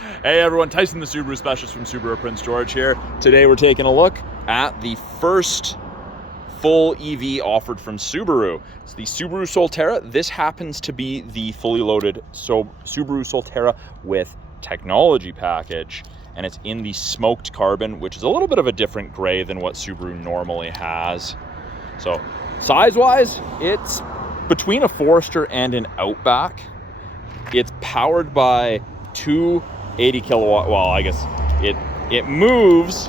Hey everyone, Tyson the Subaru Specialist from Subaru Prince George here. Today we're taking a look at the first full EV offered from Subaru. It's the Subaru Solterra. This happens to be the fully loaded Subaru Solterra with technology package, and it's in the smoked carbon, which is a little bit of a different gray than what Subaru normally has. So size-wise, it's between a Forester and an Outback. It's powered by two 80 kilowatt, well, I guess it moves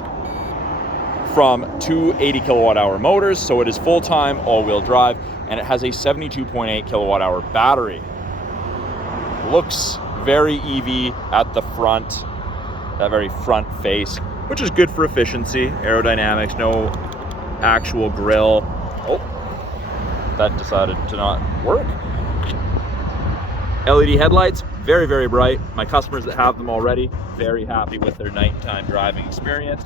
from two 80 kilowatt hour motors, so it is full-time all-wheel drive, and it has a 72.8 kilowatt hour battery. Looks very EV at the front, that very front face, which is good for efficiency, aerodynamics, no actual grille. Oh, that decided to not work. LED headlights, very, very bright. My customers that have them already, very happy with their nighttime driving experience.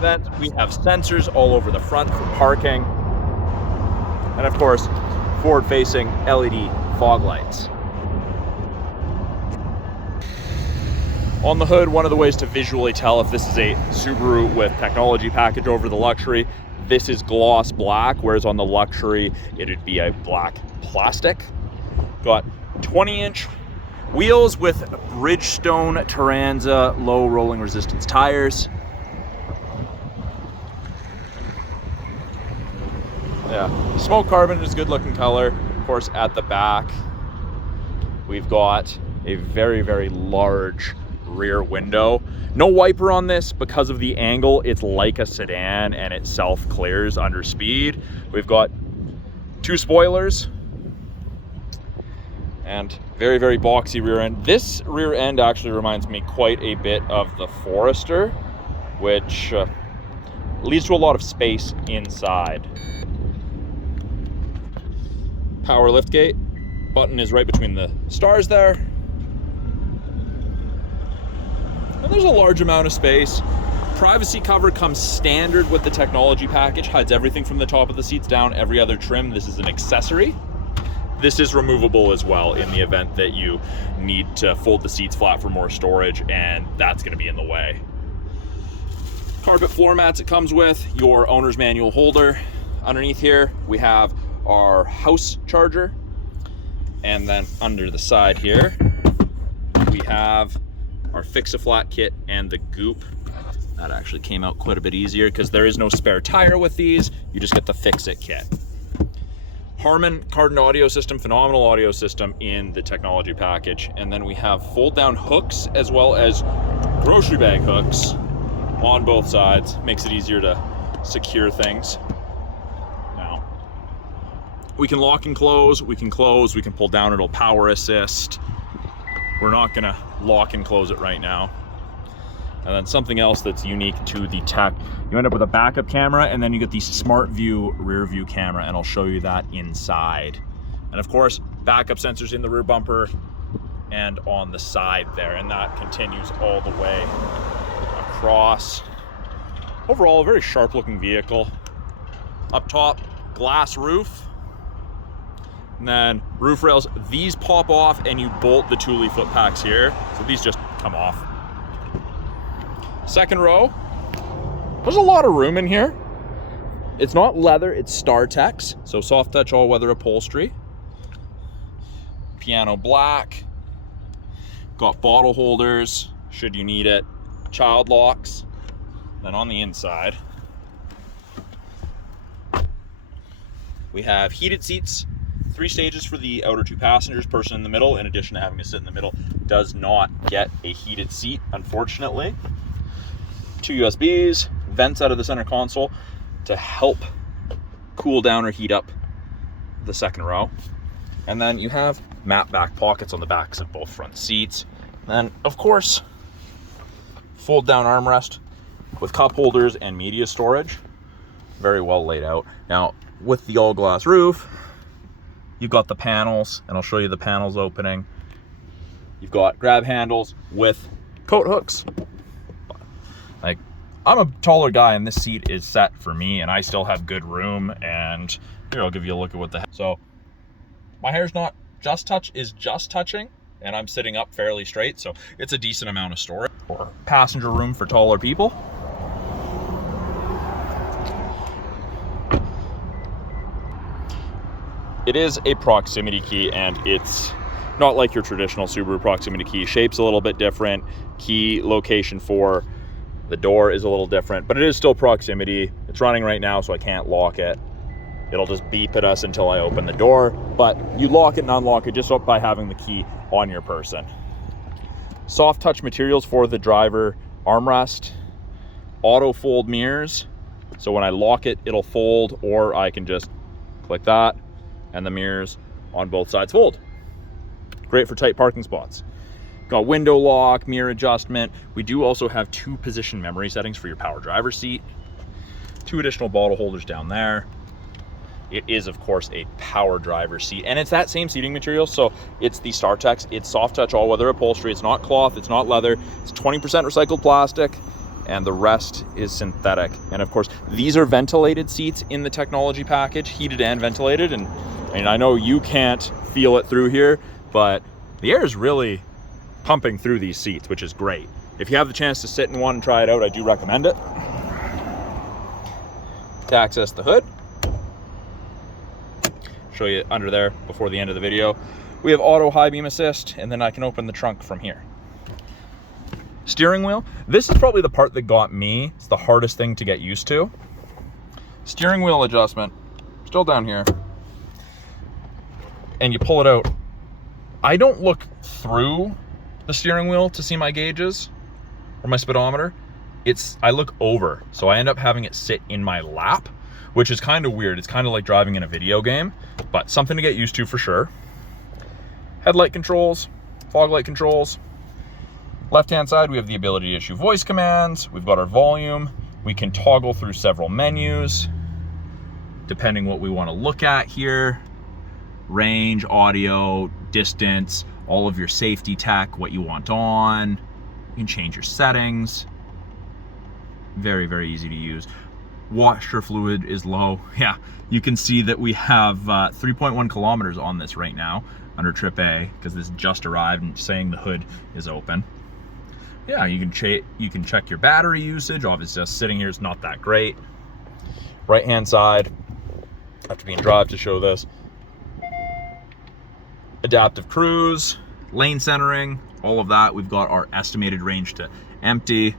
Then we have sensors all over the front for parking. And of course, forward-facing LED fog lights. On the hood, one of the ways to visually tell if this is a Subaru with technology package over the luxury, this is gloss black, whereas on the luxury, it'd be a black plastic. Got 20-inch wheels with Bridgestone Turanza low rolling resistance tires. Yeah, smoke carbon is a good looking color. Of course, at the back, we've got a very, very large rear window. No wiper on this because of the angle. It's like a sedan and it self clears under speed. We've got two spoilers and very, very boxy rear end. This rear end actually reminds me quite a bit of the Forester, which leads to a lot of space inside. Power liftgate button is right between the stars there. And there's a large amount of space. Privacy cover comes standard with the technology package, hides everything from the top of the seats down, every other trim. This is an accessory. This is removable as well in the event that you need to fold the seats flat for more storage, and that's going to be in the way. Carpet floor mats it comes with, your owner's manual holder. Underneath here, we have our house charger. And then under the side here, we have our Fix-A-Flat kit and the Goop. That actually came out quite a bit easier because there is no spare tire with these. You just get the Fix-It kit. Harman Kardon audio system, phenomenal audio system in the technology package. And then we have fold down hooks as well as grocery bag hooks on both sides. Makes it easier to secure things. Now, we can lock and close, we can pull down, it'll power assist. We're not gonna lock and close it right now. And then something else that's unique to the tech, you end up with a backup camera, and then you get the Smart View rear view camera, and I'll show you that inside. And of course, backup sensors in the rear bumper and on the side there, and that continues all the way across. Overall, a very sharp looking vehicle. Up top, glass roof. And then roof rails, these pop off and you bolt the Thule foot packs here. So these just come off. Second row, there's a lot of room in here. It's not leather, it's StarTex, so soft touch all weather upholstery. Piano black. Got bottle holders, should you need it. Child locks. Then on the inside, we have heated seats. 3 stages for the outer 2 passengers. Person in the middle, in addition to having to sit in the middle, does not get a heated seat, unfortunately. 2 USBs, vents out of the center console to help cool down or heat up the second row. And then you have matte back pockets on the backs of both front seats. And of course, fold down armrest with cup holders and media storage. Very well laid out. Now, with the all glass roof, you've got the panels, and I'll show you the panels opening. You've got grab handles with coat hooks. Like, I'm a taller guy, and this seat is set for me, and I still have good room. And here, I'll give you a look at what the heck. So my hair's not just touching. and I'm sitting up fairly straight, so it's a decent amount of storage. Or passenger room for taller people. It is a proximity key, and it's not like your traditional Subaru proximity key. Shape's a little bit different. Key location for the door is a little different, but it is still proximity. It's running right now, so I can't lock it. It'll just beep at us until I open the door, but you lock it and unlock it just by having the key on your person. Soft touch materials for the driver armrest, auto fold mirrors. So when I lock it, it'll fold, or I can just click that and the mirrors on both sides fold. Great for tight parking spots. Got window lock, mirror adjustment. We do also have 2 position memory settings for your power driver seat. 2 additional bottle holders down there. It is, of course, a power driver seat, and it's that same seating material. So it's the StarTex. It's soft touch all weather upholstery. It's not cloth, it's not leather. It's 20% recycled plastic, and the rest is synthetic. And of course, these are ventilated seats in the technology package, heated and ventilated. And I know you can't feel it through here, but the air is really pumping through these seats, which is great. If you have the chance to sit in one and try it out, I do recommend it. To access the hood, show you under there before the end of the video, we have auto high beam assist, and then I can open the trunk from here. Steering wheel, this is probably the part that got me. It's the hardest thing to get used to. Steering wheel adjustment, still down here, and you pull it out. I don't look through the steering wheel to see my gauges or my speedometer. I look over, so I end up having it sit in my lap, which is kind of weird. It's kind of like driving in a video game, but something to get used to for sure. Headlight controls, fog light controls. Left-hand side, we have the ability to issue voice commands. We've got our volume. We can toggle through several menus, depending what we want to look at here. Range, audio, distance, all of your safety tech, what you want on. You can change your settings. Very, very easy to use. Washer fluid is low. Yeah, you can see that we have 3.1 kilometers on this right now under trip A, because this just arrived and saying the hood is open. Yeah, you can check your battery usage. Obviously, just sitting here is not that great. Right-hand side, I have to be in drive to show this. Adaptive cruise, lane centering, all of that. We've got our estimated range to empty,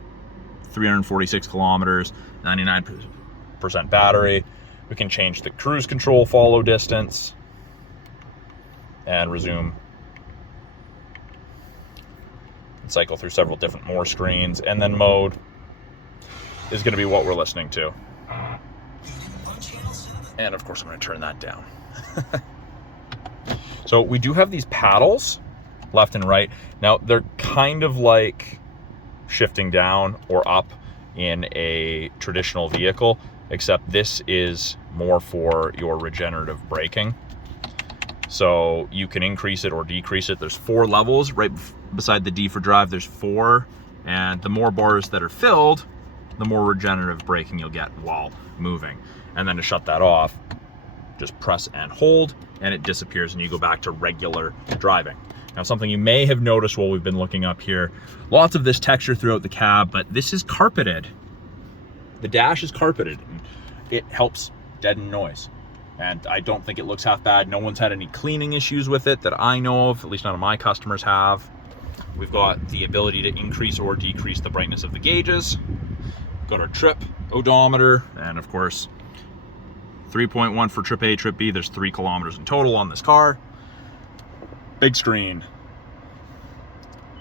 346 kilometers, 99% battery. We can change the cruise control follow distance and resume. Cycle through several different more screens, and then mode is going to be what we're listening to. And of course, I'm going to turn that down. So we do have these paddles, left and right. Now they're kind of like shifting down or up in a traditional vehicle, except this is more for your regenerative braking. So you can increase it or decrease it. There's 4 levels right beside the D for drive. There's 4, and the more bars that are filled, the more regenerative braking you'll get while moving. And then to shut that off, just press and hold, and it disappears, and you go back to regular driving. Now, something you may have noticed while we've been looking up here, lots of this texture throughout the cab, but this is carpeted. The dash is carpeted, and it helps deaden noise. And I don't think it looks half bad. No one's had any cleaning issues with it that I know of, at least none of my customers have. We've got the ability to increase or decrease the brightness of the gauges. We've got our trip odometer, and of course, 3.1 for trip A, trip B. There's 3 kilometers in total on this car. Big screen.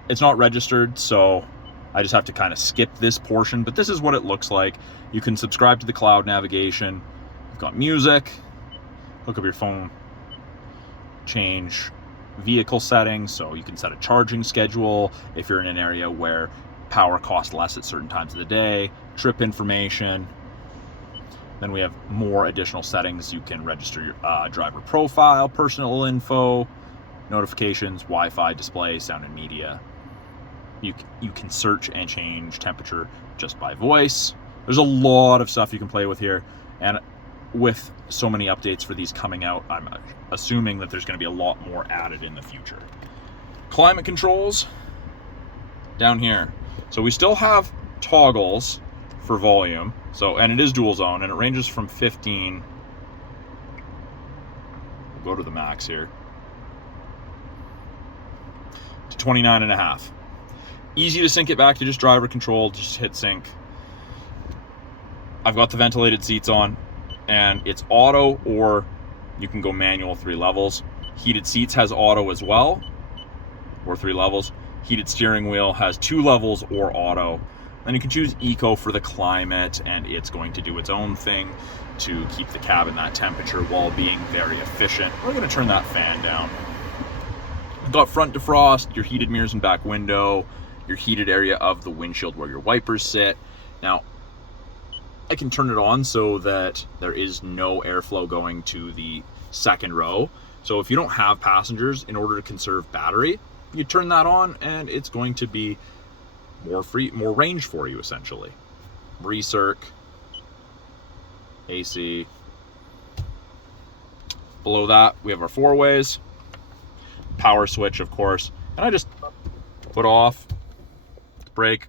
It's not registered, so I just have to kind of skip this portion, but this is what it looks like. You can subscribe to the cloud navigation. You've got music. Look up your phone, change vehicle settings, so you can set a charging schedule if you're in an area where power costs less at certain times of the day, trip information. Then we have more additional settings. You can register your driver profile, personal info, notifications, Wi-Fi, display, sound and media. You can search and change temperature just by voice. There's a lot of stuff you can play with here, and with so many updates for these coming out, I'm assuming that there's going to be a lot more added in the future. Climate controls down here. So we still have toggles for volume. So, and it is dual zone, and it ranges from 15. We'll go to the max here. To 29.5. Easy to sync it back to just driver control, just hit sync. I've got the ventilated seats on, and it's auto, or you can go manual 3 levels. Heated seats has auto as well, or 3 levels. Heated steering wheel has 2 levels or auto. Then you can choose eco for the climate, and it's going to do its own thing to keep the cabin that temperature while being very efficient. We're going to turn that fan down. You've got front defrost, your heated mirrors and back window, your heated area of the windshield where your wipers sit. Now, I can turn it on so that there is no airflow going to the second row. So if you don't have passengers, in order to conserve battery, you turn that on and it's going to be more range for you, essentially. Recirc, AC. Below that, we have our 4-ways, power switch, of course, and I just put off, brake,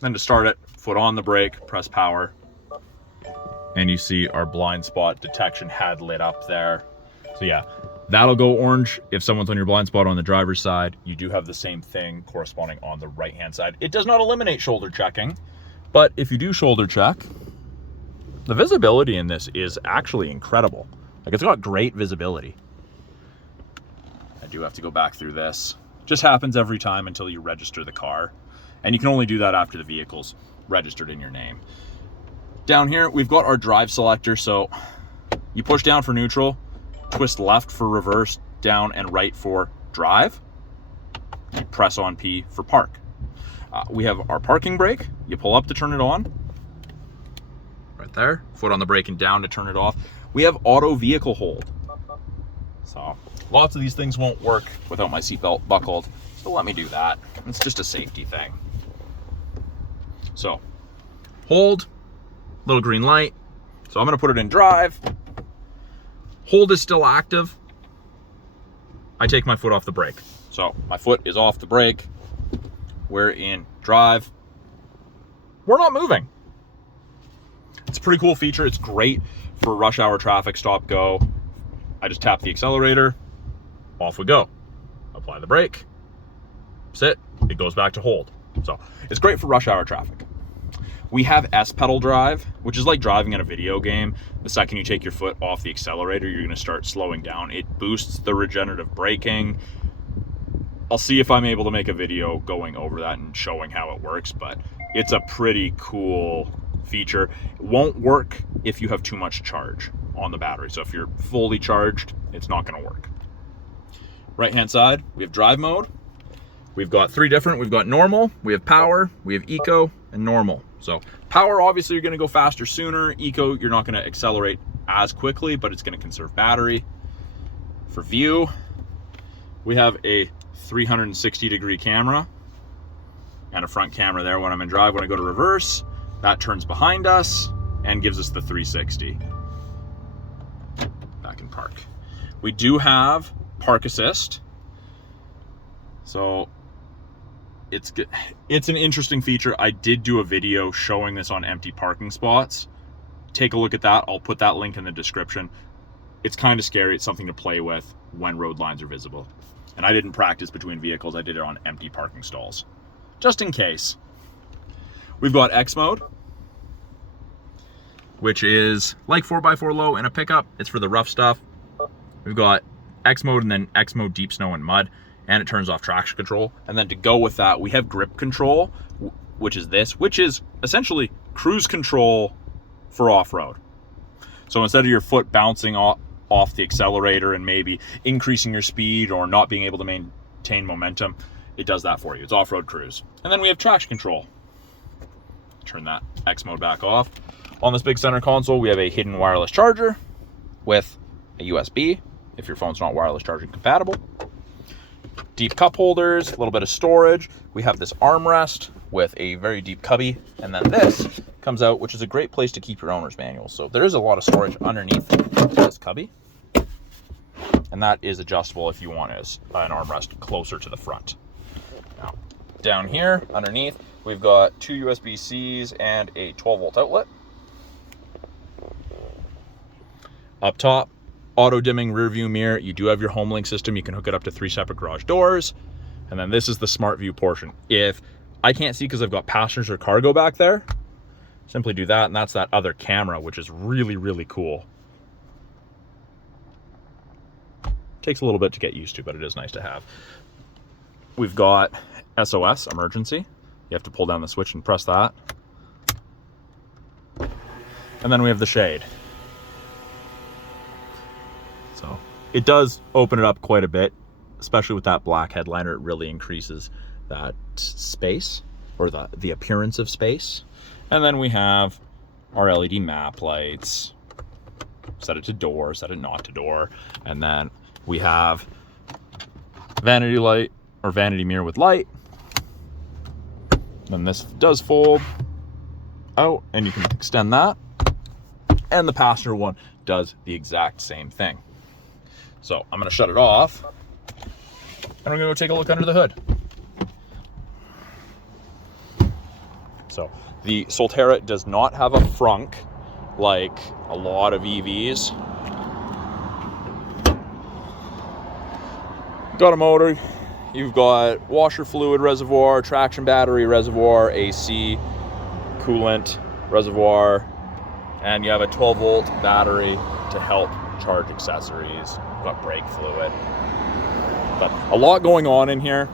then to start it, foot on the brake, press power, and you see our blind spot detection had lit up there. So yeah, that'll go orange if someone's on your blind spot on the driver's side. You do have the same thing corresponding on the right-hand side. It does not eliminate shoulder checking, but if you do shoulder check, the visibility in this is actually incredible. Like, it's got great visibility. I do have to go back through this. Just happens every time until you register the car. And you can only do that after the vehicle's registered in your name. Down here, we've got our drive selector. So you push down for neutral, twist left for reverse, down and right for drive. You press on P for park. We have our parking brake. You pull up to turn it on. Right there. Foot on the brake and down to turn it off. We have auto vehicle hold. So lots of these things won't work without my seatbelt buckled. So let me do that. It's just a safety thing. So hold, little green light. So I'm going to put it in drive. Hold is still active. I take my foot off the brake. So my foot is off the brake. We're in drive. We're not moving. It's a pretty cool feature. It's great for rush hour traffic, stop, go. I just tap the accelerator, off we go. Apply the brake, sit, it goes back to hold. So it's great for rush hour traffic. We have S-pedal drive, which is like driving in a video game. The second you take your foot off the accelerator, you're gonna start slowing down. It boosts the regenerative braking. I'll see if I'm able to make a video going over that and showing how it works, but it's a pretty cool feature. It won't work if you have too much charge on the battery. So if you're fully charged, it's not gonna work. Right hand side, we have drive mode. We've got 3 different. We've got normal, we have power, we have eco, and normal. So power, obviously you're gonna go faster sooner. Eco, you're not gonna accelerate as quickly, but it's gonna conserve battery. For view, we have a 360-degree camera and a front camera there when I'm in drive. When I go to reverse, that turns behind us and gives us the 360. Back in park. We do have park assist. So it's an interesting feature. I did do a video showing this on empty parking spots. Take a look at that. I'll put that link in the description. It's kind of scary. It's something to play with when road lines are visible. And I didn't practice between vehicles. I did it on empty parking stalls, just in case. We've got X mode, which is like 4x4 low in a pickup. It's for the rough stuff. We've got X mode and then X mode deep snow and mud, and it turns off traction control. And then to go with that, we have grip control, which is this, which is essentially cruise control for off-road. So instead of your foot bouncing off the accelerator and maybe increasing your speed or not being able to maintain momentum, it does that for you. It's off-road cruise. And then we have traction control. Turn that X mode back off. On this big center console, we have a hidden wireless charger with a USB if your phone's not wireless charging compatible. Deep cup holders, a little bit of storage. We have this armrest with a very deep cubby, and then this comes out, which is a great place to keep your owner's manual. So there is a lot of storage underneath this cubby. and that is adjustable if you want an armrest closer to the front. Now, down here underneath, we've got 2 USB-Cs and a 12-volt outlet. Up top, auto-dimming rear view mirror. You do have your HomeLink system. You can hook it up to 3 separate garage doors. And then this is the smart view portion. If I can't see because I've got passengers or cargo back there, simply do that, and that's that other camera, which is really, really cool. Takes a little bit to get used to, but it is nice to have. We've got SOS, emergency. You have to pull down the switch and press that. And then we have the shade. So it does open it up quite a bit, especially with that black headliner. It really increases that space, or the appearance of space. And then we have our LED map lights. Set it to door, set it not to door. And then we have vanity light, or vanity mirror with light. Then this does fold out and you can extend that. And the passenger one does the exact same thing. So I'm gonna shut it off and we're gonna go take a look under the hood. So the Solterra does not have a frunk like a lot of EVs. Got a motor, you've got washer fluid reservoir, traction battery reservoir, AC, coolant reservoir, and you have a 12-volt battery to help charge accessories. Got brake fluid. But a lot going on in here.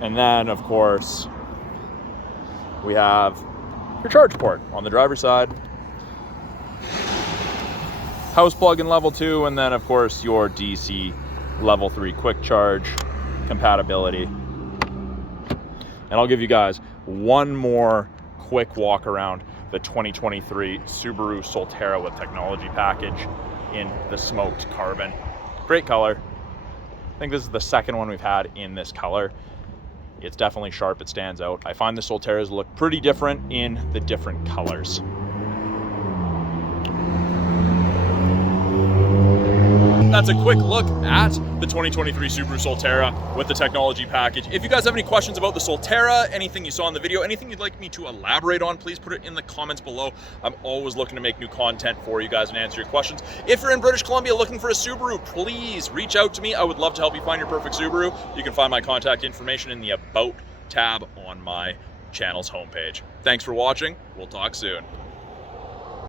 And then, of course, we have your charge port on the driver's side. House plug in level 2, and then, of course, your DC level 3 quick charge compatibility. And I'll give you guys one more quick walk around the 2023 Subaru Solterra with technology package in the smoked carbon. Great color. I think this is the second one we've had in this color. It's definitely sharp, it stands out. I find the Solterras look pretty different in the different colors. That's a quick look at the 2023 Subaru Solterra with the technology package. If you guys have any questions about the Solterra, anything you saw in the video, anything you'd like me to elaborate on, please put it in the comments below. I'm always looking to make new content for you guys and answer your questions. If you're in British Columbia looking for a Subaru, please reach out to me. I would love to help you find your perfect Subaru. You can find my contact information in the About tab on my channel's homepage. Thanks for watching. We'll talk soon.